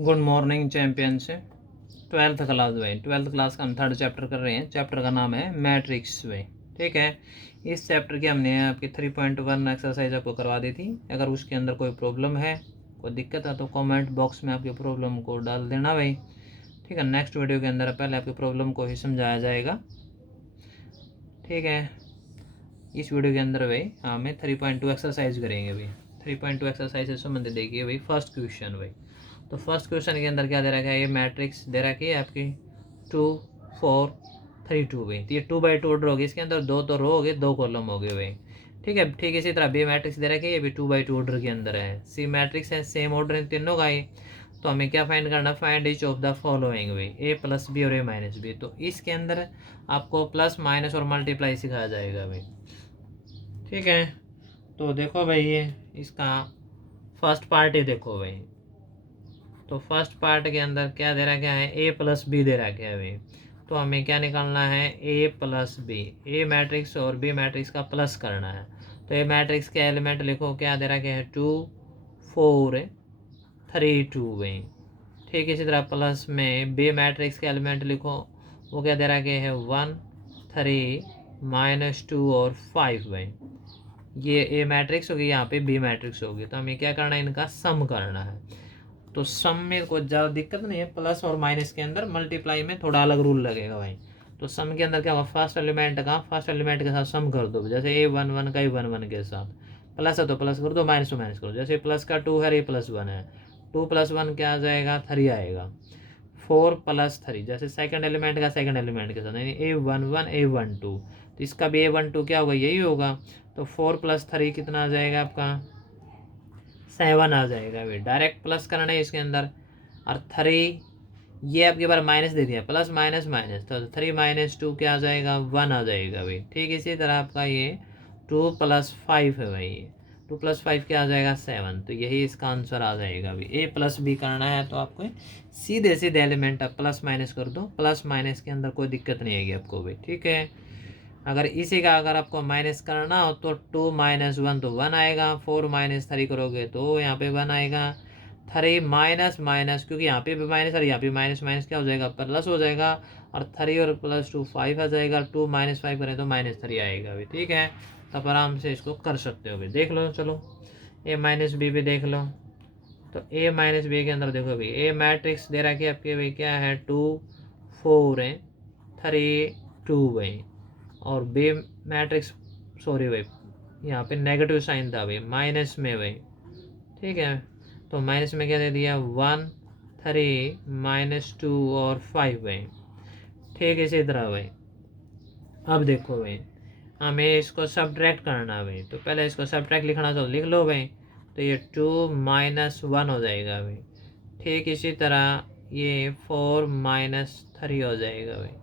Good morning champion से 12th class भाई। 12th class का हम थर्ड चैप्टर कर रहे हैं। चैप्टर का नाम है मैट्रिक्स भाई। ठीक है, इस चैप्टर की हमने आपकी 3.1 एक्सरसाइज आपको करवा दी थी। अगर उसके अंदर कोई प्रॉब्लम है, कोई दिक्कत है तो कमेंट बॉक्स में आपकी प्रॉब्लम को डाल देना भाई। ठीक है, नेक्स्ट वीडियो के अंदर पहले आपकी प्रॉब्लम को ही समझाया जाएगा। ठीक है, इस वीडियो के अंदर भाई हमें 3.2 एक्सरसाइज करेंगे भाई। 3.2 एक्सरसाइज से संबंधित देखिए भाई। फर्स्ट क्वेश्चन भाई, तो फर्स्ट क्वेश्चन के अंदर क्या दे रखा है, ये मैट्रिक्स दे रखी है आपकी 2 4 3 2 भाई। तो ये 2x2 ऑर्डर होगी, इसके अंदर 2 तो रो हो गए, 2 कॉलम हो गए भाई। ठीक है, ठीक इसी तरह बी मैट्रिक्स दे रखी है, ये भी 2x2 ऑर्डर के अंदर है। सी मैट्रिक्स है, सेम ऑर्डर इन तीनों का ही। तो हमें क्या फाइंड करना, find each of the following भाई, ए प्लस बी और ए माइनस बी। तो इसके अंदर आपको प्लस माइनस और मल्टीप्लाई सिखाया जाएगा भाई। ठीक है, तो देखो भाई ये इसका फर्स्ट पार्ट ही देखो भाई। तो फर्स्ट पार्ट के अंदर क्या दे रखा है, ए प्लस बी दे रखा है भाई। तो हमें क्या निकालना है, ए प्लस बी। ए मैट्रिक्स और बी मैट्रिक्स का प्लस करना है। तो ए मैट्रिक्स के एलिमेंट लिखो, क्या दे रखे हैं, 2 4 3 2 भाई। ठीक इसी तरह प्लस में बी मैट्रिक्स के एलिमेंट लिखो, वो क्या दे रखे हैं, 1 3 -2 और 5 भाई। ये ए मैट्रिक्स होगी, यहाँ पे बी मैट्रिक्स होगी। तो हमें क्या करना है, इनका सम करना है। तो सम में कोई ज़्यादा दिक्कत नहीं है, प्लस और माइनस के अंदर मल्टीप्लाई में थोड़ा अलग रूल लगेगा भाई। तो सम के अंदर क्या होगा, फर्स्ट एलिमेंट के साथ सम कर दो। जैसे ए 1 1 का ही 1 1 के साथ, प्लस है तो प्लस कर दो, माइनस तो माइनस करो। जैसे प्लस का 2 है, ये +1 है, 2 + 1 क्या आ जाएगा, 3 आएगा। 4 + 3, जैसे सेकंड एलिमेंट का सेकंड एलिमेंट के साथ, यानी A11 A12। तो इसका भी A12 क्या होगा, यही होगा। तो 4 + 3 कितना आ जाएगा आपका, 7 आ जाएगा भाई। डायरेक्ट प्लस करना है इसके अंदर। और 3 ये आपके बार माइनस दे दिया, प्लस माइनस माइनस, तो 3 - 2 क्या आ जाएगा, 1 आ जाएगा भाई। ठीक इसी तरह आपका ये 2 + 5 है भाई। 2 + 5 क्या आ जाएगा, 7। तो यही इसका आंसर आ जाएगा भाई। ए प्लस बी करना है तो आपको सीधे सीधे एलिमेंट आप प्लस माइनस कर दो। प्लस माइनस के अंदर कोई दिक्कत नहीं आएगी आपको भाई। ठीक है, अगर इसी का अगर आपको माइनस करना हो तो 2 - 1 तो 1 आएगा। 4 - 3 करोगे तो यहाँ पे 1 आएगा। 3 माइनस माइनस, क्योंकि यहाँ पे भी माइनस और यहाँ पे माइनस, माइनस क्या हो जाएगा, प्लस हो जाएगा। और 3 और +2 5 आ जाएगा। 2 - 5 करें तो -3 आएगा भाई। ठीक है, तो आप आराम से इसको कर सकते हो भाई। देख लो, चलो ए माइनस बी भी देख लो। तो ए माइनस बी के अंदर देखो भाई, ए मैट्रिक्स दे रखी है आपके भाई, क्या है, 2 4 3 2 भाई। और बी मैट्रिक्स, सॉरी भाई यहाँ पे नेगेटिव साइन था भाई, माइनस में भाई। ठीक है, तो माइनस में क्या दे दिया, 1 3 -2 और 5 भाई। ठीक है, इसी तरह भाई अब देखो भाई, हमें इसको सब्ट्रैक्ट करना है भाई। तो पहले इसको सब्ट्रैक्ट लिखना तो लिख लो भाई। तो ये 2 - 1 हो जाएगा भाई। ठीक इसी तरह ये 4 - 3 हो जाएगा भाई।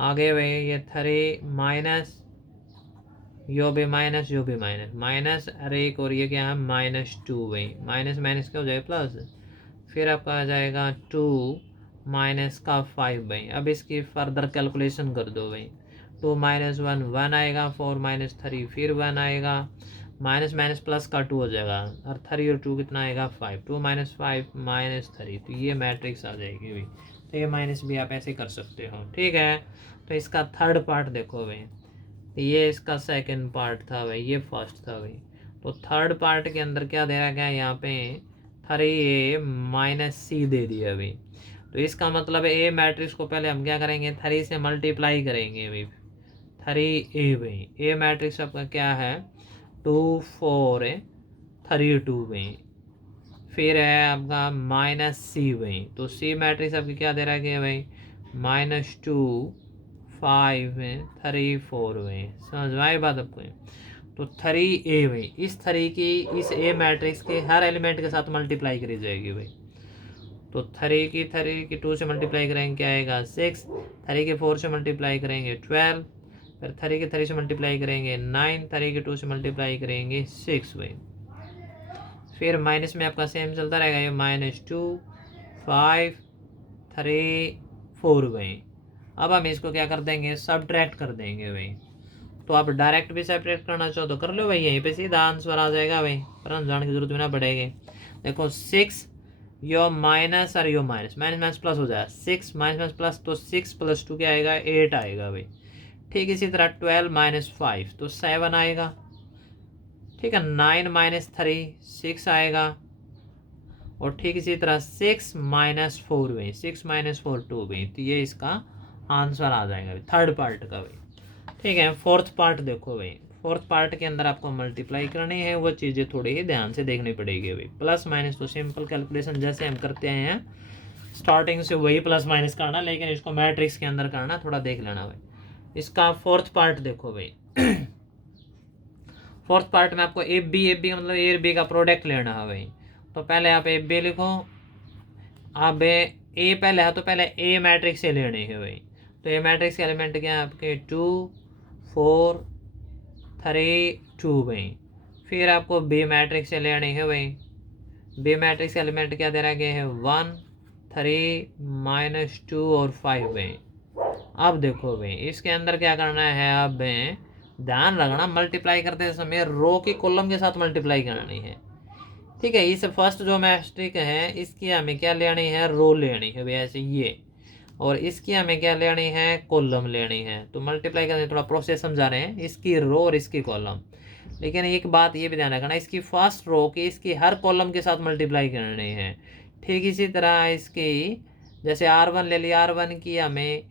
आगे भाई ये 3 माइनस, यो भी माइनस, यो भी माइनस, माइनस अरे एक और ये क्या है, -2 भाई। माइनस माइनस क्या हो जाएगा, प्लस। फिर आपका आ जाएगा 2 माइनस का 5 भाई। अब इसकी फर्दर कैलकुलेशन कर दो भाई। 2 - 1 1 आएगा, 4 - 3 फिर 1 आएगा, माइनस माइनस प्लस का 2 हो जाएगा। और 3 और 2 कितना आएगा, 5। 2 - 5 -3, तो ये मैट्रिक्स आ जाएगी भाई। तो ये माइनस भी आप ऐसे कर सकते हो। ठीक है, तो इसका थर्ड पार्ट देखो भाई, ये इसका सेकंड पार्ट था भाई, ये फर्स्ट था भाई। तो थर्ड पार्ट के अंदर क्या दे रखा है, यहाँ पे 3a - c दे दिया भाई। तो इसका मतलब ए मैट्रिक्स को पहले हम क्या करेंगे, 3 से मल्टीप्लाई करेंगे भाई। 3a भाई, ए मैट्रिक्स आपका क्या है, 2 4 3 2 भाई। फिर है आपका -c भाई। तो c मैट्रिक्स आपकी क्या दे रखा है भाई, -2 5 3 4 में। समझ में आई बात आपको। तो 3a भाई, इस 3 की इस ए मैट्रिक्स के हर एलिमेंट के साथ मल्टीप्लाई करी जाएगी भाई। तो 3 की 2 से मल्टीप्लाई करेंगे क्या आएगा, 6। 3 के 4 से मल्टीप्लाई करेंगे 12। फिर 3 के 3 से मल्टीप्लाई करेंगे 9। 3 के 2 से मल्टीप्लाई करेंगे 6 भाई। फिर माइनस में आपका सेम चलता रहेगा, ये -2 5 3 4 भाई। अब हम इसको क्या कर देंगे, सब्ट्रैक्ट कर देंगे भाई। तो आप डायरेक्ट भी सब्ट्रैक्ट करना चाहो तो कर लो भाई, यहीं पे सीधा आंसर आ जाएगा भाई, पर जाने की जरूरत भी ना पड़ेगी। देखो 6 यो माइनस और यो माइनस, माइनस माइनस प्लस हो जाएगा, 6 माइनस माइनस प्लस, तो 6 + 2 क्या आएगा, 8 आएगा भाई। ठीक, इसी तरह 12 - 5 तो 7 आएगा। ठीक है, 9 - 3 6 आएगा। और ठीक इसी तरह 6 - 4 भाई, 6 - 4 2 भाई। तो ये इसका आंसर आ जाएगा भाई, थर्ड पार्ट का भाई। ठीक है, फोर्थ पार्ट देखो भाई। फोर्थ पार्ट के अंदर आपको मल्टीप्लाई करनी है, वो चीज़ें थोड़ी ही ध्यान से देखनी पड़ेगी भाई। प्लस माइनस तो सिंपल कैलकुलेशन जैसे हम करते हैं स्टार्टिंग से वही प्लस माइनस करना, लेकिन इसको मैट्रिक्स के अंदर करना, थोड़ा देख लेना भाई। इसका फोर्थ पार्ट देखो भाई। फोर्थ पार्ट में आपको एफ बी का मतलब ए और बी का प्रोडक्ट लेना है भाई। तो पहले आप एफ बी लिखो। अब ए पहले है तो पहले ए मैट्रिक्स से लेनी है भाई। तो ए मैट्रिक्स के एलिमेंट क्या है आपके 2 4 3 2 भाई। फिर आपको बी मैट्रिक्स से लेनी है भाई। बी मैट्रिक्स एलिमेंट क्या दे रखा है 1 3 -2 और 5 भाई। अब देखो भाई इसके अंदर क्या करना है, अब ध्यान रखना मल्टीप्लाई करते समय रो की कॉलम के साथ मल्टीप्लाई करनी है। ठीक है, इस फर्स्ट जो मैट्रिक्स है इसकी हमें क्या लेनी है, रो लेनी है भाई ऐसे ये। और इसकी हमें क्या लेनी है, कॉलम लेनी है। तो मल्टीप्लाई करने थोड़ा प्रोसेस समझा रहे हैं, इसकी रो और इसकी कॉलम। लेकिन एक बात ये भी ध्यान रखना, इसकी फर्स्ट रो की इसकी हर कॉलम के साथ मल्टीप्लाई करनी है। ठीक इसी तरह इसकी जैसे R1 ले लिया, R1 की हमें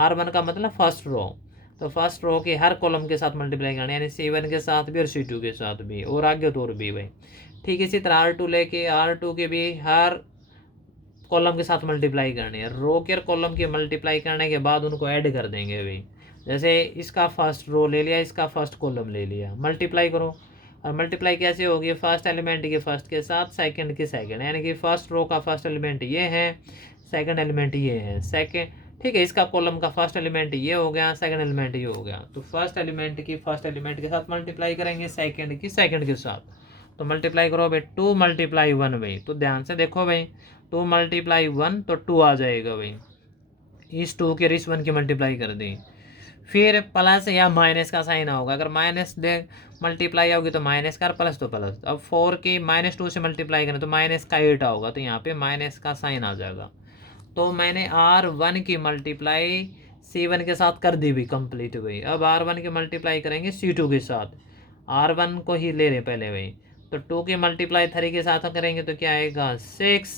R1 का मतलब फर्स्ट रो, तो फर्स्ट रो की हर कॉलम के साथ मल्टीप्लाई करना है, यानी C1 के साथ भी और C2 के साथ भी, और आगे तो और भी भाई। ठीक इसी तरह R2 लेके R2 के भी हर कॉलम के साथ मल्टीप्लाई करनी है। रो के और कॉलम की मल्टीप्लाई करने के बाद उनको ऐड कर देंगे भाई। जैसे इसका फर्स्ट रो ले लिया, इसका फर्स्ट कॉलम ले लिया, मल्टीप्लाई करो। और मल्टीप्लाई कैसे होगी, फर्स्ट एलिमेंट के फर्स्ट के साथ सेकंड के सेकंड, यानी कि फर्स्ट रो का फर्स्ट एलिमेंट ये है, सेकंड एलिमेंट ये है, सेकंड। ठीक है, इसका कॉलम का फर्स्ट एलिमेंट ये हो गया, सेकंड एलिमेंट ये हो गया। तो फर्स्ट एलिमेंट की फर्स्ट एलिमेंट के साथ मल्टीप्लाई करेंगे, सेकंड की सेकंड के साथ। तो मल्टीप्लाई करो भाई, 2 × 1 भाई। तो ध्यान से देखो भाई, 2 × 1 तो 2 आ जाएगा भाई। इस 2 के इस 1 की मल्टीप्लाई कर दी। फिर प्लस या माइनस का साइन होगा, अगर माइनस दे मल्टीप्लाई होगी तो माइनस का, प्लस तो प्लस। अब 4 की -2 से मल्टीप्लाई करें तो माइनस का 8 होगा, तो यहाँ पे माइनस का साइन आ जाएगा। तो मैंने R1 की मल्टीप्लाई C1 के साथ कर दी भी कंप्लीट हुई। अब R1 की मल्टीप्लाई करेंगे C2 के साथ, R1 को ही ले रहे पहले भाई। तो 2 की मल्टीप्लाई 3 के साथ करेंगे तो क्या आएगा 6।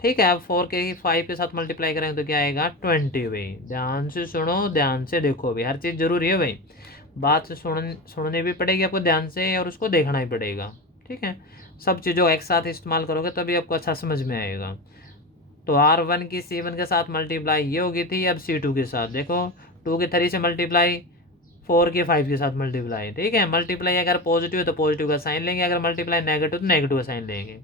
ठीक है, अब 4 के 5 के साथ मल्टीप्लाई करेंगे तो क्या आएगा 20 भाई। ध्यान से सुनो, ध्यान से देखो भाई, हर चीज़ जरूरी है भाई। बात से सुननी भी पड़ेगी आपको ध्यान से, और उसको देखना ही पड़ेगा। ठीक है, सब चीज़ों एक साथ इस्तेमाल करोगे तभी आपको अच्छा समझ में आएगा। तो R1 की C1 के साथ मल्टीप्लाई ये होगी थी, अब C2 के साथ देखो, 2 के 3 से मल्टीप्लाई, 4 के 5 के साथ मल्टीप्लाई। ठीक है, मल्टीप्लाई अगर पॉजिटिव है तो पॉजिटिव का साइन लेंगे, अगर मल्टीप्लाई नेगेटिव तो नेगेटिव का साइन लेंगे।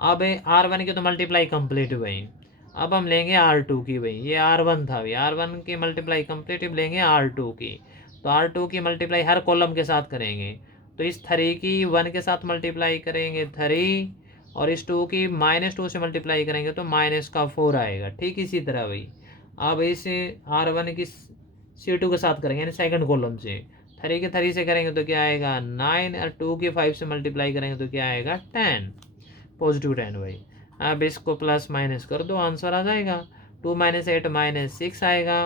अब R1 की तो मल्टीप्लाई कंप्लीट हुई, अब हम लेंगे R2 की भाई। ये R1 था भाई, R1 की मल्टीप्लाई कंप्लीट, अब लेंगे R2 की। तो R2 की मल्टीप्लाई हर कॉलम के साथ करेंगे। तो इस 3 की 1 के साथ मल्टीप्लाई करेंगे 3, और इस 2 की -2 से मल्टीप्लाई करेंगे तो -4 आएगा। ठीक इसी तरह भाई अब इस R1 की C2 के साथ करेंगे, यानी सेकंड कॉलम से। 3 के 3 से करेंगे तो क्या आएगा 9, और 2 के 5 से मल्टीप्लाई करेंगे तो क्या आएगा 10, पॉजिटिव 10 भाई। अब इसको प्लस माइनस कर दो, आंसर आ जाएगा। 2 - 8 -6 आएगा,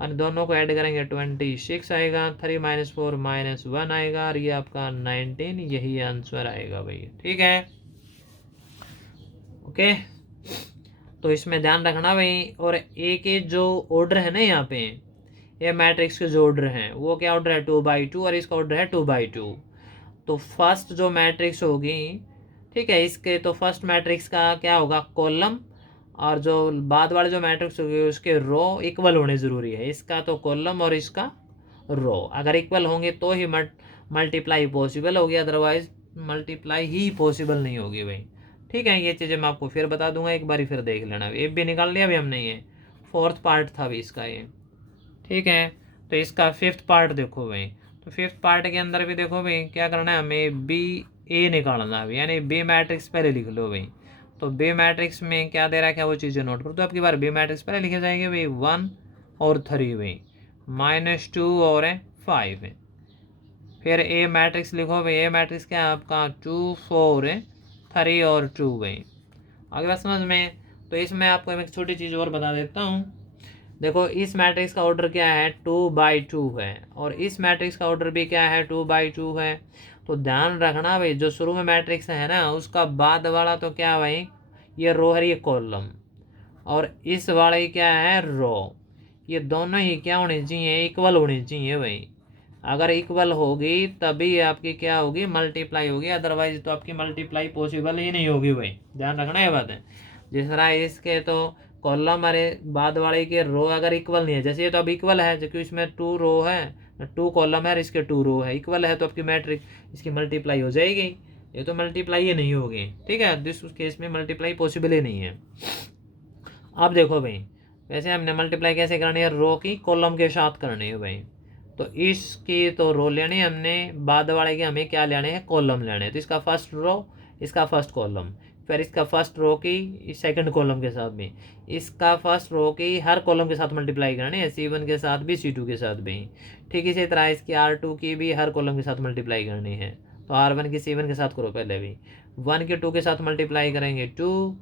और दोनों को ऐड करेंगे 26 आएगा। 3 - 4 -1 आएगा, और ये आपका 19, यही आंसर आएगा भाई। ठीक है, ओके। तो इसमें ध्यान रखना भाई। और ए के जो ऑर्डर है ना यहाँ पे, ये मैट्रिक्स के जो ऑर्डर हैं वो क्या ऑर्डर है 2/2, और इसका ऑर्डर है 2/2। तो फर्स्ट जो मैट्रिक्स होगी, ठीक है, इसके तो फर्स्ट मैट्रिक्स का क्या होगा कॉलम, और जो बाद वाले जो मैट्रिक्स होगी उसके रो इक्वल होने ज़रूरी है। इसका तो कॉलम और इसका रो अगर इक्वल होंगे तो ही मल्टीप्लाई पॉसिबल होगी, अदरवाइज मल्टीप्लाई ही पॉसिबल नहीं होगी भाई। ठीक है, ये चीज़ें मैं आपको फिर बता दूंगा, एक बारी फिर देख लेना। ये भी निकाल लिया अभी हमने, ये फोर्थ पार्ट था अभी इसका ये। ठीक है, तो इसका फिफ्थ पार्ट देखो भाई। तो फिफ्थ पार्ट के अंदर भी देखो भाई क्या करना है, हमें बी ए निकालना है, यानी बी मैट्रिक्स पहले लिख लो भाई। तो बी मैट्रिक्स में क्या दे रहा है, क्या वो चीज़ें नोट करो। तो आपकी बार बी मैट्रिक्स पहले लिखे जाएंगे भाई 1 और 3 भाई, -2 और 5 है। फिर ए मैट्रिक्स लिखो भाई, ए मैट्रिक्स क्या है आपका 2 4 3 और 2 भाई। आगे बात समझ में। तो इसमें आपको एक छोटी चीज़ और बता देता हूँ। देखो इस मैट्रिक्स का ऑर्डर क्या है, 2/2 है, और इस मैट्रिक्स का ऑर्डर भी क्या है, 2/2 है। तो ध्यान रखना भाई, जो शुरू में मैट्रिक्स है ना उसका बाद वाला तो क्या भाई, ये रो है, ये कॉलम, और इस वाले क्या है, रो। ये दोनों ही क्या होनी चाहिए, इक्वल होनी चाहिए भाई। अगर इक्वल होगी तभी आपकी क्या होगी, मल्टीप्लाई होगी, अदरवाइज तो आपकी मल्टीप्लाई पॉसिबल ही नहीं होगी भाई, ध्यान रखना ये बात है। जिस तरह इसके तो कॉलम अरे बाद वाले के रो अगर इक्वल नहीं है, जैसे ये तो अब इक्वल है क्योंकि इसमें 2 रो है, 2 कॉलम है और इसके 2 रो है, इक्वल है तो आपकी मैट्रिक इसकी मल्टीप्लाई हो जाएगी। ये तो मल्टीप्लाई ही नहीं होगी, ठीक है, दिस केस में मल्टीप्लाई पॉसिबल ही नहीं है। अब देखो भाई, वैसे हमने मल्टीप्लाई कैसे करनी है, रो की कॉलम के साथ करनी है भाई। तो इसकी तो रो लेनी है हमने, बाद वाले के हमें क्या लेने हैं, कॉलम लेने हैं। तो इसका फर्स्ट रो, इसका फर्स्ट कॉलम, फिर इसका फर्स्ट रो की सेकंड कॉलम के साथ भी, इसका फर्स्ट रो की हर कॉलम के साथ मल्टीप्लाई करनी है, C1 के साथ भी C2 के साथ भी। ठीक इसी तरह इसकी R2 की भी हर कॉलम के साथ मल्टीप्लाई करनी है। तो R1 की C1 के साथ करो पहले भी, 1 के 2 के साथ मल्टीप्लाई करेंगे 2,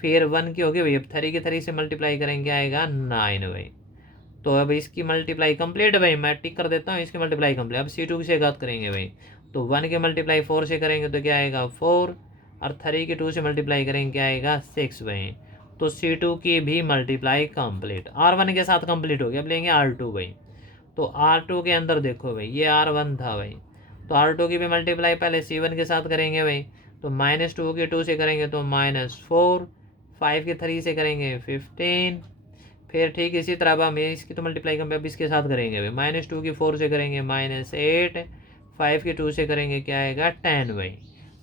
फिर 1 की होगी भाई, अब 3 के 3 से मल्टीप्लाई करेंगे आएगा 9 भाई। तो अब इसकी मल्टीप्लाई कंप्लीट भाई, मैं टिक कर देता हूँ, इसकी मल्टीप्लाई कंप्लीट। अब C2 से बात करेंगे भाई, तो 1 के मल्टीप्लाई 4 से करेंगे तो क्या आएगा 4, और 3 के 2 से मल्टीप्लाई करेंगे क्या आएगा 6 भाई। तो C2 की भी मल्टीप्लाई कंप्लीट, R1 के साथ कंप्लीट हो गया। अब लेंगे R2 भाई, तो R2 के अंदर देखो भाई, ये R1 था भाई, तो R2 की भी मल्टीप्लाई पहले C1 के साथ करेंगे भाई, तो -2 के 2 से करेंगे तो -4, 5 के 3 से करेंगे 15, फिर ठीक इसी तरह अब हम इसकी तो मल्टीप्लाई हम अब इसके साथ करेंगे भाई, -2 की 4 से करेंगे -8, 5 के 2 से करेंगे क्या आएगा 10 भाई।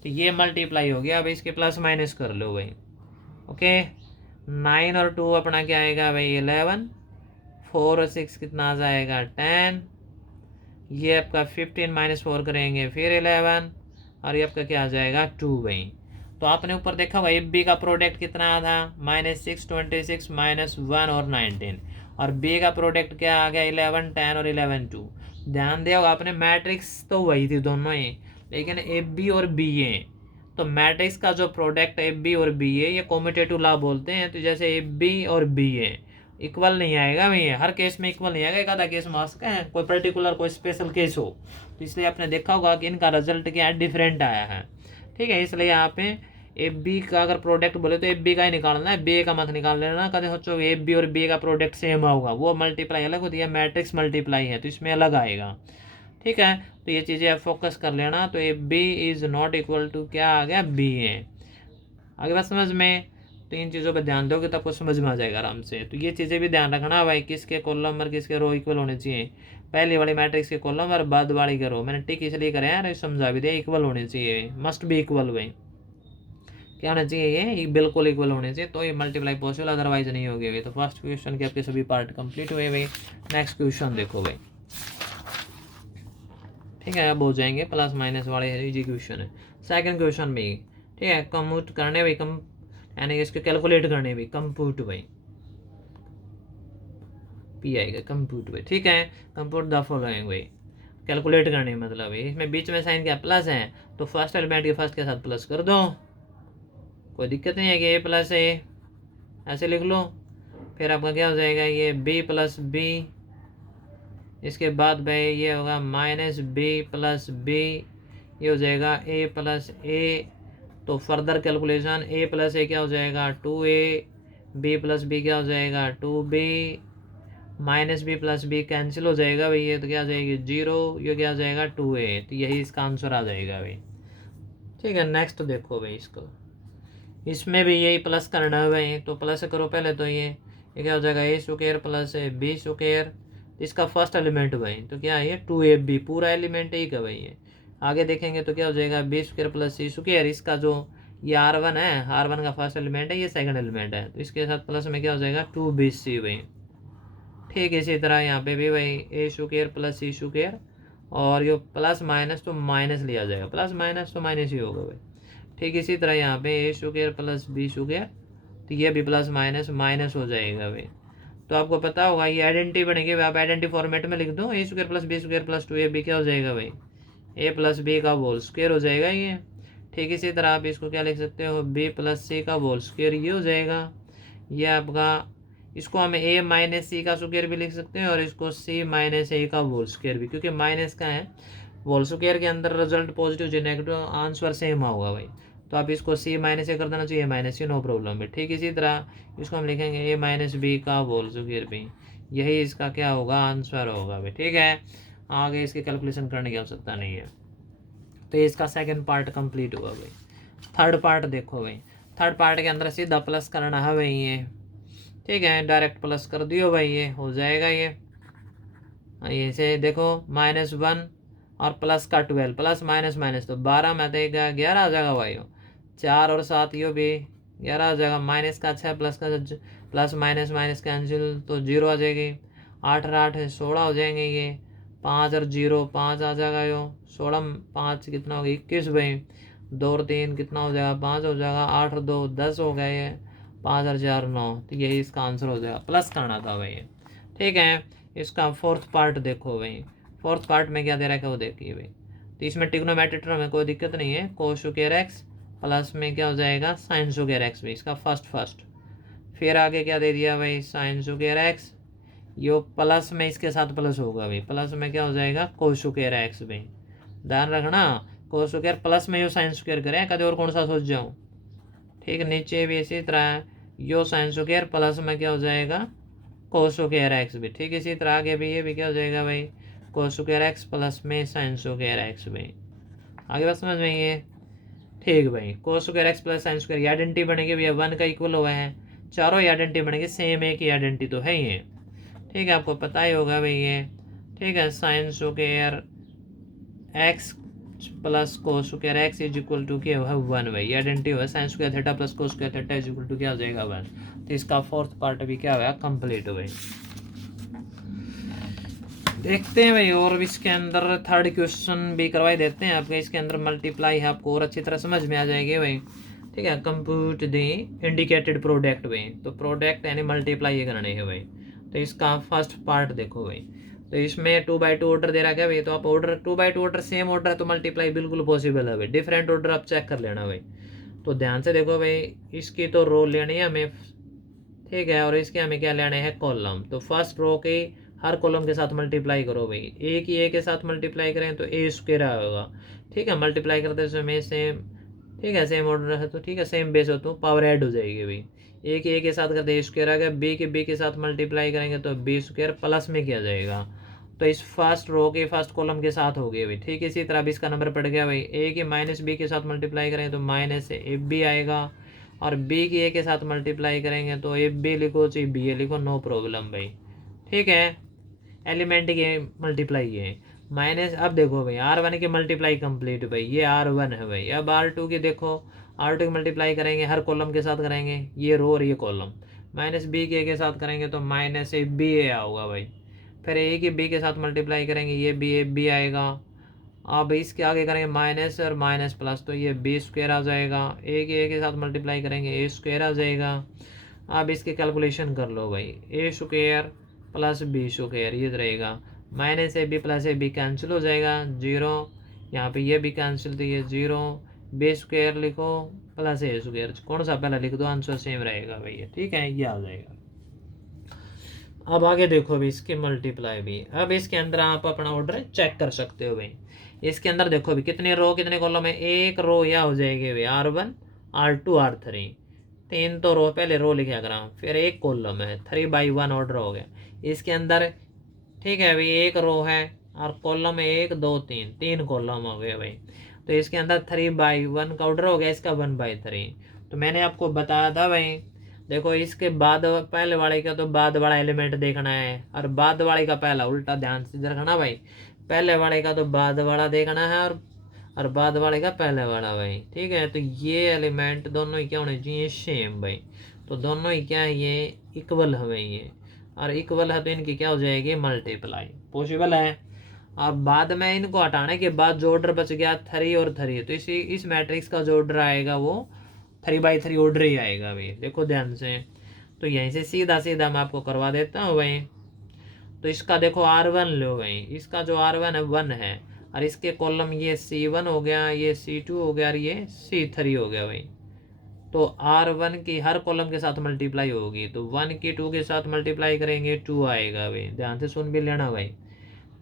तो ये मल्टीप्लाई हो गया। अब इसके प्लस माइनस कर लो भाई, ओके। 9 और 2 अपना क्या आएगा भाई 11, 4 और 6 कितना आ जाएगा 10, ये आपका 15 -4 करेंगे फिर 11, और ये आपका क्या आ जाएगा 2 भाई। तो आपने ऊपर देखा भाई बी का प्रोडक्ट कितना था, -6, 26, -1 और 19, और बी का प्रोडक्ट क्या आ गया 11, 10 और 11, 2। ध्यान दिया होगा आपने, मैट्रिक्स तो वही थी दोनों ही, लेकिन एफ बी और बी ए, तो मैट्रिक्स का जो प्रोडक्ट एफ बी और बी ए, ये कॉम्यूटेटिव लॉ बोलते हैं। तो जैसे एफ बी और बी ए इक्वल नहीं आएगा भैया, हर केस में इक्वल नहीं आएगा, एक आधा केस में आ सकता है, कोई पर्टिकुलर कोई स्पेशल केस हो, तो इसलिए आपने देखा होगा कि इनका रिजल्ट क्या है, डिफरेंट आया है, ठीक है। इसलिए यहाँ पे एफ बी का अगर प्रोडक्ट बोले तो एफ बी का ही निकालना है, बी ए का मत निकाल लेना। कभी सोचो एफ बी और बी ए का प्रोडक्ट सेम होगा, वो मल्टीप्लाई अलग होती है, मैट्रिक्स मल्टीप्लाई है तो इसमें अलग आएगा, ठीक है। तो ये चीज़ें आप फोकस कर लेना। तो F B is not equal to क्या आ गया बी ए। आगे बात समझ में। तो इन चीज़ों पर ध्यान दोगे तो आपको समझ में आ जाएगा आराम से। तो ये चीज़ें भी ध्यान रखना भाई, किसके कॉलम और किसके रो इक्वल होने चाहिए, पहली वाली मैट्रिक्स के कॉलम और बाद वाली के रो। मैंने टिक इसलिए करे यार, समझा भी दिया, इक्वल होने चाहिए, मस्ट बी इक्वल भाई, क्या होना चाहिए ये बिल्कुल इक्वल होने चाहिए, तो ये मल्टीप्लाई पॉसिबल, अदरवाइज नहीं होगी भाई। तो फर्स्ट क्वेश्चन के आपके सभी पार्ट कंप्लीट हुए भाई। नेक्स्ट क्वेश्चन देखो भाई, ठीक है, अब हो जाएंगे प्लस माइनस वाले इजी क्वेश्चन है। सेकंड क्वेश्चन भी ठीक है, कम्प्यूट करने भाई, कम यानी इसको कैलकुलेट करने भी, कंप्यूट भाई, पी आएगा कंप्यूट भाई, ठीक है। कंप्यूट द फॉलोइंग भाई, कैलकुलेट करने मतलब भाई, इसमें बीच में साइन क्या प्लस है, तो फर्स्ट एलिमेंट के फर्स्ट के साथ प्लस कर दो, कोई दिक्कत नहीं है कि ए प्लस ए ऐसे लिख लो। फिर आपका क्या हो जाएगा, ये बी प्लस बी, इसके बाद भाई ये होगा -b प्लस बी, ये हो जाएगा a प्लस ए। तो फर्दर कैलकुलेशन a प्लस ए क्या हो जाएगा 2a, b प्लस बी क्या हो जाएगा 2b, -b plus B cancel हो जाएगा भाई, ये तो क्या आ जाएगी 0, ये क्या आ जाएगा 2a। तो यही इसका आंसर आ जाएगा भाई, ठीक है। नेक्स्ट देखो भाई, इसको इसमें भी यही प्लस करना है भाई, तो प्लस करो पहले, तो ये क्या हो जाएगा ए स्क्वायर प्लस बी स्क्वायर, इसका फर्स्ट एलिमेंट भाई, तो क्या है ये 2ab, पूरा एलिमेंट एक है भाई ये। आगे देखेंगे तो क्या हो जाएगा बी स्क्वायर प्लस सी स्क्वायर, इसका जो ये R1 है, R1 का फर्स्ट एलिमेंट है, ये सेकंड एलिमेंट है, तो इसके साथ प्लस में क्या हो जाएगा 2bc भाई। ठीक इसी तरह यहाँ पे भी भाई A square plus C square, और ये प्लस माइनस तो माइनस लिया जाएगा, प्लस माइनस तो माइनस ही होगा भाई। ठीक इसी तरह यहाँ पे ए स्क्वायर प्लस बी स्क्वायर, तो ये भी प्लस माइनस माइनस हो जाएगा भाई। तो आपको पता होगा ये आइडेंटिटी बनेगी, आप आइडेंटिटी फॉर्मेट में लिख दो, A square plus B square plus 2ab क्या हो जाएगा भाई, ए प्लस बी का होल स्क्वायर हो जाएगा ये। ठीक इसी तरह आप इसको क्या लिख सकते हो, बी प्लस सी का होल स्क्वायर ये हो जाएगा। ये आपका, इसको हम ए माइनस सी का स्क्वायर भी लिख सकते हैं और इसको सी माइनस ए का होल स्क्वायर भी, क्योंकि माइनस का है, होल स्क्वायर के अंदर रिजल्ट पॉजिटिव जो नेगेटिव आंसर सेम होगा भाई। तो आप इसको सी माइनस ए कर देना चाहिए, माइनस सी, नो प्रॉब्लम है। ठीक इसी तरह इसको हम लिखेंगे ए माइनस बी का होल स्क्वायर भी, यही इसका क्या होगा, आंसर होगा भाई। ठीक है, आगे इसकी कैलकुलेशन करने की आवश्यकता नहीं है। तो इसका सेकंड पार्ट कंप्लीट हुआ भाई। थर्ड पार्ट देखो भाई, थर्ड पार्ट के अंदर सीधा प्लस करना है भाई ये। ठीक है, डायरेक्ट प्लस कर दियो भाई, ये हो जाएगा। ये से देखो -1 और प्लस का 12, प्लस माइनस माइनस तो 12 में तो 11 आ जाएगा भाई। 4 और 7 यो भी 11 आ जाएगा। माइनस का 6 प्लस का प्लस माइनस माइनस कैंसिल तो 0 आ जाएगी। 8 और 8 16 हो जाएंगे ये। 5 और 0 5 आ जाएगा यो। 16 5 कितना होगा, 21 भाई। 2 और 3 कितना हो जाएगा, 5 हो जाएगा। 8 और 2 10 हो गए ये। 5 और 4 9, तो यही इसका आंसर हो जाएगा। प्लस करना था भाई। ठीक है, इसका फोर्थ पार्ट देखो भाई। फोर्थ पार्ट में क्या दे रखा है वो देखिए भाई। तो इसमें ट्रिग्नोमेट्रिक टर्म में कोई दिक्कत नहीं है। कोस स्क्वायर एक्स प्लस में क्या हो जाएगा, साइन स्क्वायर एक्स भाई, इसका फर्स्ट। फिर आगे क्या दे दिया भाई, साइन स्क्वायर एक्स, यो प्लस में इसके साथ प्लस होगा भाई। प्लस में क्या हो जाएगा, कोस स्क्वायर एक्स भाई। ध्यान रखना, कोस स्क्वायर प्लस में यो साइन स्क्वायर करें, कभी और कौन सा सोच जाऊँ। ठीक, नीचे भी इसी तरह यो साइन स्क्वायर प्लस में क्या हो जाएगा, कोस स्क्वायर एक्स भी। ठीक, इसी तरह आगे भी ये भी क्या हो जाएगा भाई, कोस स्क्वायर एक्स प्लस में साइन स्क्वायर एक्स भाई। आगे बात समझ में ये। ठीक भाई, कोस square x plus sine square identity बनेगी भैया, 1 का इक्वल हुआ है। चारों ही आइडेंटिटी बनेगी, सेम एक ही आइडेंटिटी तो है ही। ठीक है, आपको पता ही होगा भाई ये। ठीक है, sine square x plus cos square x is equal to क्या है, 1 भाई। आइडेंटिटी हुआ sine square theta plus cos square theta is equal to क्या हो जाएगा, 1। तो इसका फोर्थ पार्ट भी क्या हुआ, कंप्लीट हुआ। देखते हैं भाई, और भी इसके अंदर थर्ड क्वेश्चन भी करवाई देते हैं आपके। इसके अंदर मल्टीप्लाई है, आपको और अच्छी तरह समझ में आ जाएगी भाई। ठीक है, कंप्यूट द इंडिकेटेड प्रोडक्ट भाई। तो प्रोडक्ट यानी मल्टीप्लाई करने है भाई। तो इसका फर्स्ट पार्ट देखो भाई। तो इसमें 2/2 ऑर्डर दे रखा है भाई। तो आप ऑर्डर 2/2 ऑर्डर सेम ऑर्डर है तो मल्टीप्लाई बिल्कुल पॉसिबल है भाई। डिफरेंट ऑर्डर आप चेक कर लेना भाई। तो ध्यान से देखो भाई, इसकी तो रो लेनी है हमें। ठीक है, और इसके हमें क्या लेने हैं, कॉलम। तो फर्स्ट रो के हर कॉलम के साथ मल्टीप्लाई करो भाई। ए की ए के साथ मल्टीप्लाई करें तो ए स्क्वायर होगा। ठीक है, मल्टीप्लाई करते समय सेम, ठीक है, सेम ऑर्डर है तो ठीक है, सेम बेस हो तो पावर ऐड हो जाएगी भाई। ए की ए के साथ करते ए स्क्वायर आ गया। बी के साथ मल्टीप्लाई करेंगे तो बी स्क्वायर प्लस में किया जाएगा। तो इस फर्स्ट रो के फर्स्ट कॉलम के साथ हो गए भाई। ठीक है, इसी तरह अब इसका नंबर पड़ गया भाई। ए की माइनस बी के साथ मल्टीप्लाई करें तो माइनस ए बी आएगा। और बी की ए के साथ मल्टीप्लाई करेंगे तो ए बी लिखो चाहे बी ए लिखो, नो प्रॉब्लम भाई। ठीक है, एलिमेंट के मल्टीप्लाई है माइनस। अब देखो भाई, R1 की मल्टीप्लाई कंप्लीट भाई, ये R1 है भाई। अब R2 की देखो, R2 की मल्टीप्लाई करेंगे हर कॉलम के साथ करेंगे, ये रो और ये कॉलम। माइनस बी के साथ करेंगे तो माइनस ए बी ए होगा भाई। फिर ए की बी के साथ मल्टीप्लाई करेंगे, ये बी ए बी आएगा। अब इसके आगे करेंगे माइनस और माइनस प्लस तो ये बी स्क्वायर आ जाएगा। ए के साथ मल्टीप्लाई करेंगे ए स्क्वायर आ जाएगा। अब इसकी कैलकुलेशन कर लो भाई, A square plus B square ये रहेगा। Minus A B plus A B cancel हो जाएगा, 0। यहाँ पे ये भी कैंसिल तो ये 0। बी स्क्वायर लिखो प्लस ए स्क्वायर, कौन सा पहला लिख दो, आंसर सेम रहेगा भैया। ठीक है, ये आ जाएगा। अब आगे देखो भाई, इसकी मल्टीप्लाई भी। अब इसके अंदर आप अपना ऑर्डर चेक कर सकते हो भाई। इसके अंदर देखो भाई, कितने रो कितने कॉलम है, एक रो यह हो जाएगी भाई, R1 R2 R3। 3 तो रो, पहले रो लिखा करा, फिर एक कॉलम है, 3/1 ऑर्डर हो गया इसके अंदर। ठीक है भाई, एक रो है और कॉलम है 1 2 3, 3 कॉलम हो गए भाई। तो इसके अंदर 3/1 का ऑर्डर हो गया, इसका 1/3। तो मैंने आपको बताया था भाई, देखो इसके बाद पहले वाले का तो बाद वाला एलिमेंट देखना है और बाद वाले का पहला, उल्टा ध्यान से रखना भाई। पहले वाले का तो बाद वाला देखना है और बाद वाले का पहले वाला भाई। ठीक है, तो ये एलिमेंट दोनों ही क्या होने चाहिए, सेम भाई। तो दोनों ही क्या है, ये इक्वल है भाई ये, और इक्वल है तो इनकी क्या हो जाएगी, मल्टीप्लाई पॉसिबल है। अब बाद में इनको हटाने के बाद जो ऑर्डर बच गया 3 और 3, तो इस मैट्रिक्स का जो ऑर्डर आएगा वो 3/3 ऑर्डर ही आएगा भाई। देखो ध्यान से, तो यहीं से सीधा सीधा मैं आपको करवा देता हूँ भाई। तो इसका देखो R1 लो भाई, इसका जो R1 है 1 है, और इसके कॉलम ये C1 हो गया, ये C2 हो गया और ये C3 हो गया भाई। तो R1 की हर कॉलम के साथ मल्टीप्लाई होगी, तो 1 की 2 के साथ मल्टीप्लाई करेंगे 2 आएगा भाई, ध्यान से सुन भी लेना भाई।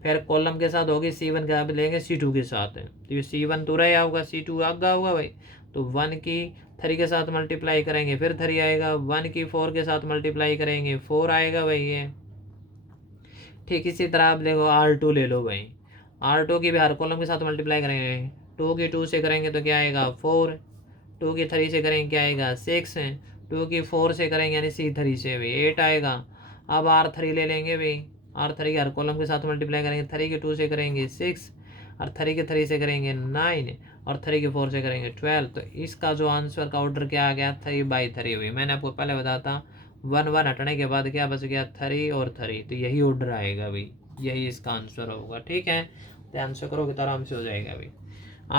फिर कॉलम के साथ होगी C1 का, अब लेंगे C2 के साथ है, तो ये C1 तो रहा होगा, C2 आगा होगा भाई। तो 1 की 3 के साथ मल्टीप्लाई करेंगे फिर 3 आएगा, 1 की 4 के साथ मल्टीप्लाई करेंगे 4 आएगा भाई ये। ठीक इसी तरह आप देखो R2 ले लो भाई, R2 की भी हर कॉलम के साथ मल्टीप्लाई करेंगे, 2 की 2 से करेंगे तो क्या आएगा 4, 2 की 3 से करेंगे क्या आएगा 6, 2 की 4 से करेंगे यानी C3 से भी 8 आएगा। अब R3 ले लेंगे भाई, R3 हर कॉलम के साथ मल्टीप्लाई करेंगे, 3 की 2 से करेंगे 6 और 3 के 3 से करेंगे 9 और 3 के 4 से करेंगे 12। तो इसका जो आंसर का ऑर्डर क्या आ गया 3/3 हुई। मैंने आपको पहले बताया था 1 1 हटने के बाद क्या बच गया 3 और 3, तो यही ऑर्डर आएगा भाई, यही इसका आंसर होगा। ठीक है, ध्यान से करोगे तो आराम से हो जाएगा भाई।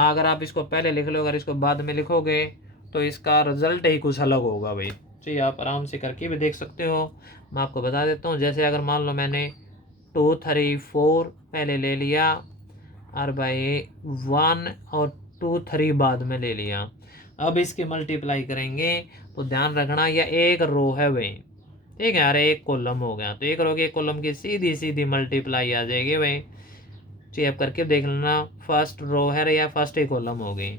अगर आप इसको पहले लिख लो, अगर इसको बाद में लिखोगे तो इसका रिजल्ट ही कुछ अलग होगा भाई। तो आप आराम से करके भी देख सकते हो। मैं आपको बता देता हूँ, जैसे अगर मान लो मैंने 2 3 4 पहले ले लिया और भाई 1 और 2 3 बाद में ले लिया, अब इसकी मल्टीप्लाई करेंगे तो ध्यान रखना यह एक रो है भाई, ठीक है, अरे एक कॉलम हो गया, तो एक रो के एक कॉलम की सीधी सीधी मल्टीप्लाई आ जाएगी भाई। चेक आप करके देख लेना, फर्स्ट रो है या फर्स्ट ही कॉलम हो गई।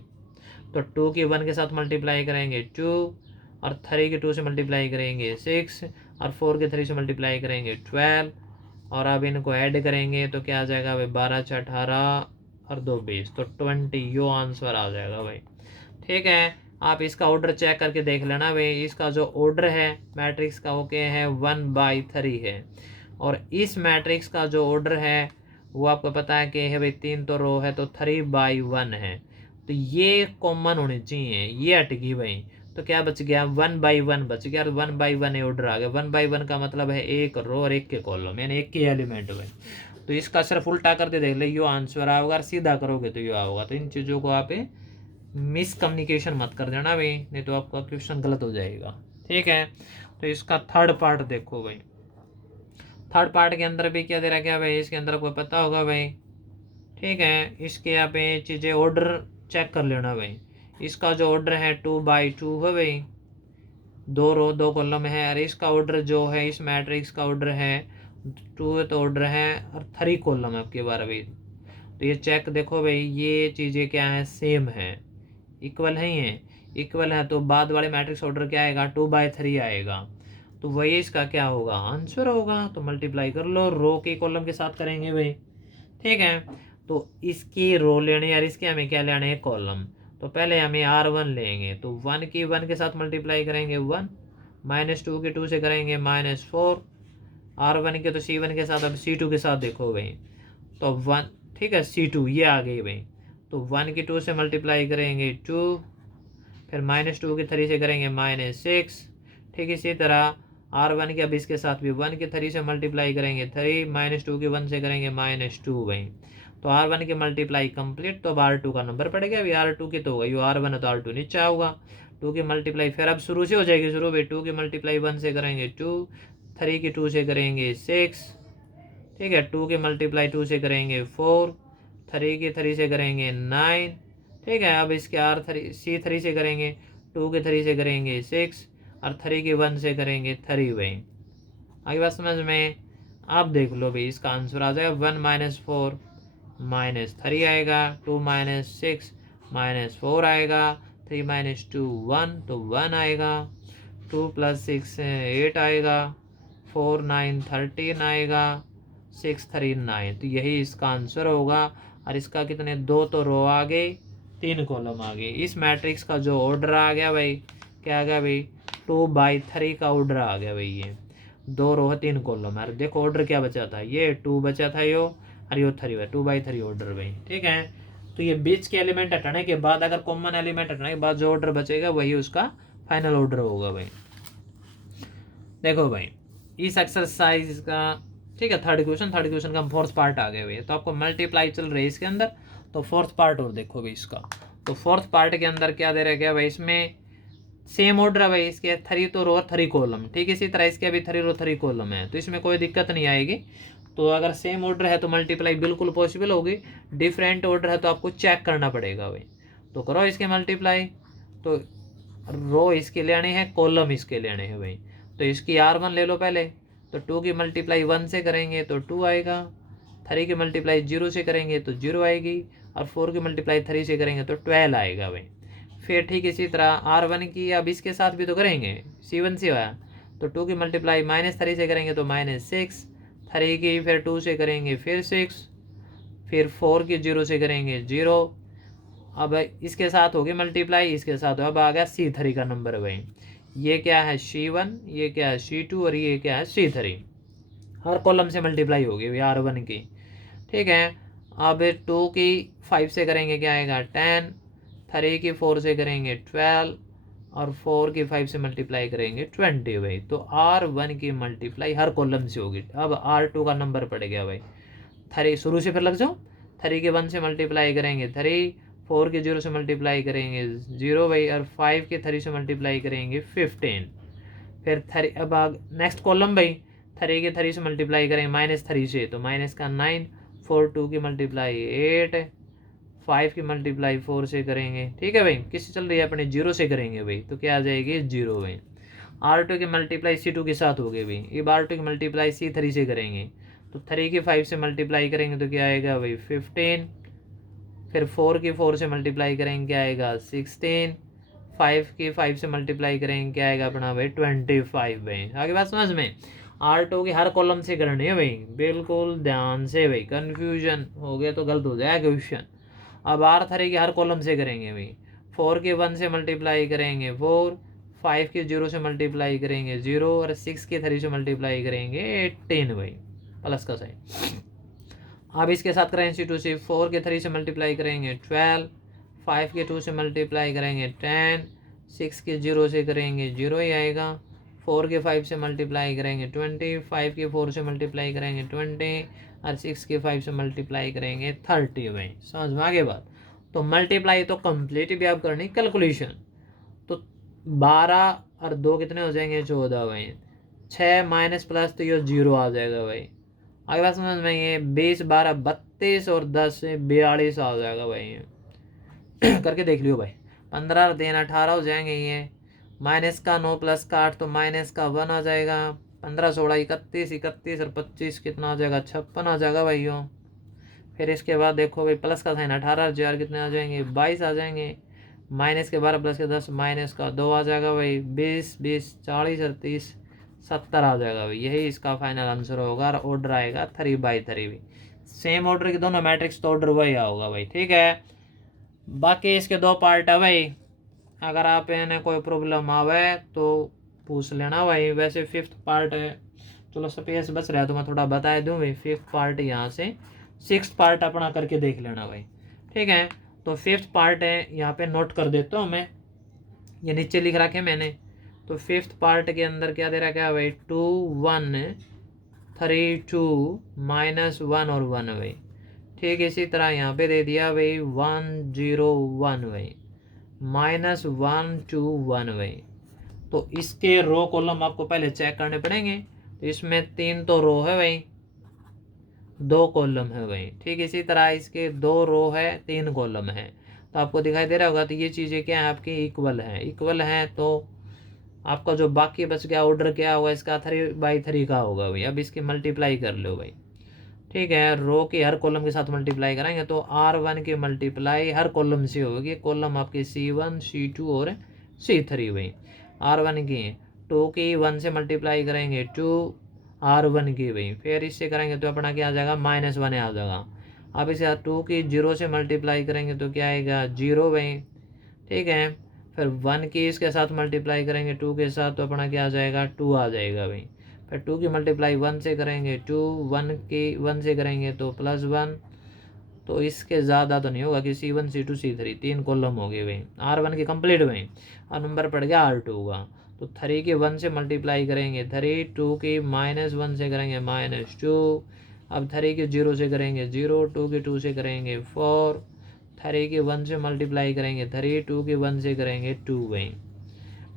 तो 2 की 1 के साथ मल्टीप्लाई करेंगे 2 और 3 की 2 से मल्टीप्लाई करेंगे 6 और 4 के 3 से मल्टीप्लाई करेंगे 12 और अब इनको ऐड करेंगे तो क्या आ जाएगा भाई 12 × 18 और 2 20, तो 20 यो आंसर आ जाएगा भाई। ठीक है, आप इसका ऑर्डर चेक करके देख लेना भाई। इसका जो ऑर्डर है मैट्रिक्स का वो क्या है 1/3 है, और इस मैट्रिक्स का जो ऑर्डर है वो आपको पता है कि है भाई 3 तो रो है तो 3/1 है, तो ये कॉमन होनी चाहिए, ये हट गई भाई। तो क्या बच गया 1/1 बच गया, 1/1 ऑर्डर आ गया। 1/1 का मतलब है एक रो और एक के कॉलम, यानी एक के एलिमेंट में। तो इसका सिर्फ उल्टा करके देख ले, यो आंसर आओगा, और सीधा करोगे तो यो आओगा। तो इन चीज़ों को आप मिसकम्युनिकेशन मत कर देना भाई, नहीं तो आपका क्वेश्चन गलत हो जाएगा। ठीक है, तो इसका थर्ड पार्ट देखो भाई। थर्ड पार्ट के अंदर भी क्या दे रहा क्या भाई, इसके अंदर आपको पता होगा भाई। ठीक है, इसके यहाँ पे चीज़ें ऑर्डर चेक कर लेना भाई। इसका जो ऑर्डर है 2/2 है भाई, 2 रो 2 कॉलम है, और इसका ऑर्डर जो है इस मैट्रिक्स का ऑर्डर है 2 तो ऑर्डर है और 3 कॉलम है आपके बार भाई। तो ये चेक देखो भाई, ये चीज़ें क्या है सेम है, इक्वल नहीं है, इक्वल है तो बाद वाले मैट्रिक्स ऑर्डर क्या आएगा 2/3 आएगा, तो वही इसका क्या होगा आंसर होगा। तो मल्टीप्लाई कर लो, रो के कॉलम के साथ करेंगे भाई। ठीक है, तो इसकी रो लेनी है और इसके हमें क्या लेना है कॉलम। तो पहले हमें R1 लेंगे, तो 1 की 1 के साथ मल्टीप्लाई करेंगे 1, -2 की 2 से करेंगे -4, R1 के तो C1 के साथ, अब C2 के साथ देखो भाई, तो 1, ठीक है C2 ये आ गई भाई। तो 1 की 2 से मल्टीप्लाई करेंगे 2, फिर -2 की 3 से करेंगे -6। ठीक इसी तरह R1 के अब इसके साथ भी 1 की 3 से मल्टीप्लाई करेंगे 3, -2 की 1 से करेंगे -2 भाई। तो R1 की मल्टीप्लाई कंप्लीट, तो अब R2 का नंबर पड़ेगा। अभी R2 की तो हो गई, R1 है तो R2 नीचे होगा। 2 की मल्टीप्लाई फिर अब शुरू से हो जाएगी, शुरू भाई 2 की मल्टीप्लाई 1 से करेंगे 2, 3 की 2 से करेंगे 6, ठीक है, 2 की मल्टीप्लाई 2 से करेंगे 4, 3 की 3 से करेंगे 9, ठीक है। अब इसके C3 से करेंगे 2 के 3 से करेंगे 6 और 3 की 1 से करेंगे 3 भाई। आगे बात समझ में। आप देख लो भाई, इसका आंसर आ जाएगा 1 - 4 -3 आएगा, 2 - 6 -4 आएगा, 3 - 2 1 तो 1 आएगा, 2 + 6 8 आएगा, 4 9 13 आएगा, 6 3 9, तो यही इसका आंसर होगा। और इसका कितने 2 तो रो आ गई, 3 कॉलम आ गई। इस मैट्रिक्स का जो ऑर्डर आ गया भाई, क्या आ गया भाई 2/3 का ऑर्डर आ गया भाई। ये 2 रो है 3 कॉलम है, देखो ऑर्डर क्या बचा था, ये 2 बचा था यो, और यो 3 है, 2/3 ऑर्डर भाई। ठीक है, तो ये बीच के एलिमेंट हटाने के बाद, अगर कॉमन एलिमेंट हटाने के बाद जो ऑर्डर बचेगा वही उसका फाइनल ऑर्डर होगा भाई। देखो भाई इस एक्सरसाइज का, ठीक है, थर्ड क्वेश्चन का हम फोर्थ पार्ट आ गए हुए। तो आपको मल्टीप्लाई चल रही है इसके अंदर, तो फोर्थ पार्ट और देखो भाई इसका। तो फोर्थ पार्ट के अंदर क्या दे रहा है भाई, इसमें सेम ऑर्डर है भाई, इसके 3 तो रो 3 कॉलम, ठीक है। इसी तरह इसके अभी 3 रो 3 कॉलम है, तो इसमें कोई दिक्कत नहीं आएगी। तो अगर सेम ऑर्डर है तो मल्टीप्लाई बिल्कुल पॉसिबल होगी, डिफरेंट ऑर्डर है तो आपको चेक करना पड़ेगा भाई। तो करो इसके मल्टीप्लाई, तो रो इसके लेने हैं, कॉलम इसके लेने हैं भाई। तो इसकी R1 ले लो पहले, तो 2 की मल्टीप्लाई 1 से करेंगे तो 2 आएगा, 3 की मल्टीप्लाई 0 से करेंगे तो 0 आएगी, और 4 की मल्टीप्लाई 3 से करेंगे तो 12 आएगा भाई। फिर ठीक इसी तरह R1 की अब इसके साथ भी तो करेंगे, C1 से आया, तो 2 की मल्टीप्लाई -3 से करेंगे तो -6, 3 की फिर 2 से करेंगे फिर 6, फिर 4 की 0 से करेंगे 0। अब इसके साथ हो गई मल्टीप्लाई, इसके साथ अब आ गया C3 का नंबर भाई। ये क्या है C1, ये क्या है C2 और ये क्या है C3। हर कॉलम से मल्टीप्लाई होगी भाई R1 की, ठीक है। अब 2 की 5 से करेंगे क्या आएगा 10, 3 की 4 से करेंगे 12, और 4 की 5 से मल्टीप्लाई करेंगे 20 भाई। तो R1 की मल्टीप्लाई हर कॉलम से होगी। अब R2 का नंबर पड़ गया भाई, 3 शुरू से फिर लग जाओ, 3 के 1 से मल्टीप्लाई करेंगे 3, 4 के 0 से मल्टीप्लाई करेंगे 0 भाई, और 5 के 3 से मल्टीप्लाई करेंगे 15। फिर 3 अब नेक्स्ट कॉलम भाई, 3 के 3 से मल्टीप्लाई करेंगे -3 से तो माइनस का 9, 4 2 की मल्टीप्लाई 8, 5 की मल्टीप्लाई 4 से करेंगे, ठीक है भाई। किससे चल रही है अपने 0 से करेंगे भाई, तो क्या आ जाएगी 0 भाई। R2 की मल्टीप्लाई C2 के साथ हो गई भाई। अब R2 की मल्टीप्लाई C3 से करेंगे, तो 3 की 5 से मल्टीप्लाई करेंगे तो क्या आएगा भाई 15, फिर 4 की 4 से मल्टीप्लाई करेंगे क्या आएगा 16, 5 की 5 से मल्टीप्लाई करेंगे क्या आएगा अपना भाई 25 भाई। आगे बात समझ में। R2 की हर कॉलम से करनी है भाई, बिल्कुल ध्यान से भाई, कन्फ्यूजन हो गया तो गलत हो जाएगा क्वेश्चन। अब R3 की हर कॉलम से करेंगे भाई, 4 के 1 से मल्टीप्लाई करेंगे 4, 5 के 0 से मल्टीप्लाई करेंगे 0, और 6 के 3 से मल्टीप्लाई करेंगे 18 भाई, प्लस का साइन। अब इसके साथ करेंगे C2 से, 4 के 3 से मल्टीप्लाई करेंगे 12, 5 के 2 से मल्टीप्लाई करेंगे 10, 6 के 0 से करेंगे 0 ही आएगा, 4 के 5 से मल्टीप्लाई करेंगे 20, 5 के 4 से मल्टीप्लाई करेंगे 20, और 6 के 5 से मल्टीप्लाई करेंगे 30 भाई। समझ में आगे बात। तो मल्टीप्लाई तो कंप्लीट भी आप करनी, कैलकुलेशन तो 12 और 2 कितने हो जाएंगे 14 भाई, 6 माइनस प्लस तो ये 0 आ जाएगा भाई। आगे बात समझ में, ये 20 12 32 और 10 से 42 आ जाएगा भाई ये करके देख लियो भाई। 15 और 3 18 हो जाएंगे ये, माइनस का 9 प्लस का 8 तो माइनस का 1 आ जाएगा, 15 16 31, 31 और 25 कितना आ जाएगा 56 आ जाएगा भाइयों। फिर इसके बाद देखो भाई प्लस का साइन 18 4 कितने आ जाएंगे 22 आ जाएंगे, माइनस के 12 प्लस के 10 माइनस का 2 आ जाएगा भाई, 20 20 40 और 30 70 आ जाएगा भाई। यही इसका फाइनल आंसर होगा, और ऑर्डर आएगा 3/3 भी। सेम ऑर्डर के दोनों मैट्रिक्स तो ऑर्डर वही होगा भाई, ठीक है। बाकी इसके 2 पार्ट है भाई, अगर आप इन्हें कोई प्रॉब्लम आवे तो पूछ लेना भाई। वैसे 5th पार्ट है, चलो स्पेस बच रहा है तो मैं थोड़ा बता दूँ भाई। 5th पार्ट यहाँ से 6th पार्ट अपना करके देख लेना भाई, ठीक है। तो 5th पार्ट है, यहाँ पे नोट कर देता हूँ मैं, ये नीचे लिख रखे मैंने। तो 5th पार्ट के अंदर क्या दे रखा है भाई 2 1 3 2 -1 और 1 भाई, ठीक। इसी तरह यहाँ पे दे दिया भाई 1 0 1 भाई, -1 2 1 भाई। तो इसके रो कॉलम आपको पहले चेक करने पड़ेंगे। तो इसमें 3 तो रो है भाई, 2 कॉलम है भाई, ठीक। इसी तरह इसके 2 रो है, 3 कॉलम है। तो आपको दिखाई दे रहा होगा, तो ये चीज़ें क्या है आपकी इक्वल हैं, इक्वल हैं। तो आपका जो बाकी बच गया ऑर्डर क्या होगा इसका 3/3 का होगा भाई। अब इसकी मल्टीप्लाई कर लो भाई, ठीक है। रो की हर कॉलम के साथ मल्टीप्लाई करेंगे तो R1 की मल्टीप्लाई हर कॉलम से होगी, कॉलम आपकी C1 C2 और C3 भाई। R1 की 2 की 1 से मल्टीप्लाई करेंगे 2 R1 की भाई, फिर इससे करेंगे तो अपना क्या आ जाएगा -1 आ जाएगा। अब इसे 2 की 0 से मल्टीप्लाई करेंगे तो क्या आएगा 0 भाई, ठीक है। फिर 1 की इसके साथ मल्टीप्लाई करेंगे 2 के साथ तो अपना क्या आ जाएगा 2 आ जाएगा भाई। फिर 2 की मल्टीप्लाई 1 से करेंगे 2, 1 की 1 से करेंगे तो +1। तो इसके ज़्यादा तो नहीं होगा कि C1 C2 C3 3 कॉलम हो गए भाई। R1 की कंप्लीट भाई, और नंबर पड़ गया R2 का। तो 3 के 1 से मल्टीप्लाई करेंगे 3, 2 की -1 से करेंगे -2, अब 3 के 0 से करेंगे 0, 2 के 2 से करेंगे 4, 3 के 1 से मल्टीप्लाई करेंगे 3, 2 के 1 से करेंगे 2 भाई,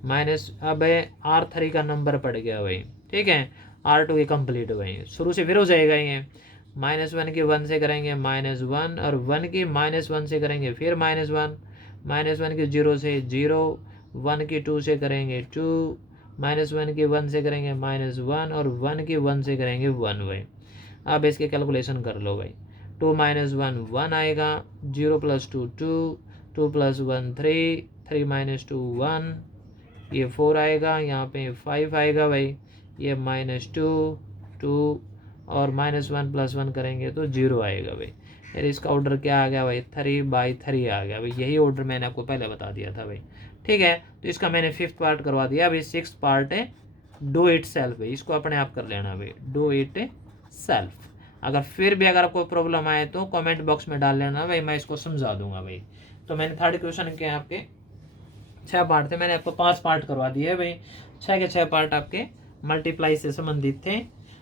माइनस। अब R3 का नंबर पड़ गया भाई, ठीक है। R2 की कंप्लीट हो गई, शुरू से फिर हो जाएगा ये। -1 की 1 से करेंगे -1, और 1 की -1 से करेंगे फिर -1, -1 की 0 से 0, 1 की 2 से करेंगे 2, -1 की 1 से करेंगे -1, और 1 की 1 से करेंगे 1 भाई। अब इसके कैलकुलेशन कर लो भाई। 2 - 1 1 आएगा, 0 + 2 2, 2 + 1 3, 3 - 2 1, ये 4 आएगा, यहाँ पे 5 आएगा भाई, ये -2 2, और -1 + 1 करेंगे तो 0 आएगा भाई। यार इसका ऑर्डर क्या आ गया भाई, 3/3 आ गया भाई। यही ऑर्डर मैंने आपको पहले बता दिया था भाई। ठीक है, तो इसका मैंने 5th पार्ट करवा दिया। अभी 6th पार्ट है डू इट सेल्फ भाई, इसको अपने आप कर लेना भाई, डू इट सेल्फ। अगर फिर भी अगर कोई प्रॉब्लम आए तो कमेंट बॉक्स में डाल लेना भाई, मैं इसको समझा दूंगा भाई। तो मैंने 3rd क्वेश्चन के आपके 6 पार्ट थे, मैंने आपको 5 पार्ट करवा दिए भाई। 6 के 6 पार्ट आपके मल्टीप्लाई से संबंधित थे।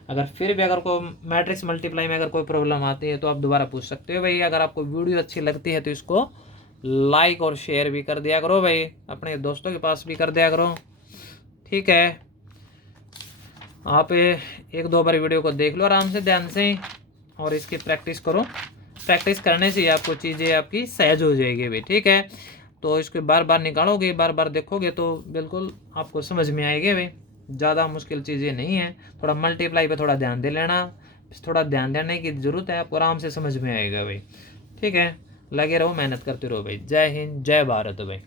अगर फिर भी अगर कोई मैट्रिक्स मल्टीप्लाई में अगर कोई प्रॉब्लम आती है तो आप दोबारा पूछ सकते हो भाई। अगर आपको वीडियो अच्छी लगती है तो इसको लाइक और शेयर भी कर दिया करो भाई, अपने दोस्तों के पास भी कर दिया करो। ठीक है, आप 1-2 बार वीडियो को देख लो आराम से, ध्यान से, और इसकी प्रैक्टिस करो। प्रैक्टिस करने से ही आपको चीज़ें आपकी सहज हो जाएगी भाई। ठीक है, तो इसको बार बार निकालोगे, बार बार देखोगे तो बिल्कुल आपको समझ में आएगी भाई। ज़्यादा मुश्किल चीज़ें नहीं है, थोड़ा मल्टीप्लाई पे थोड़ा ध्यान दे लेना, थोड़ा ध्यान देने की ज़रूरत है, आपको आराम से समझ में आएगा भाई। ठीक है, लगे रहो, मेहनत करते रहो भाई। जय हिंद, जय भारत भाई।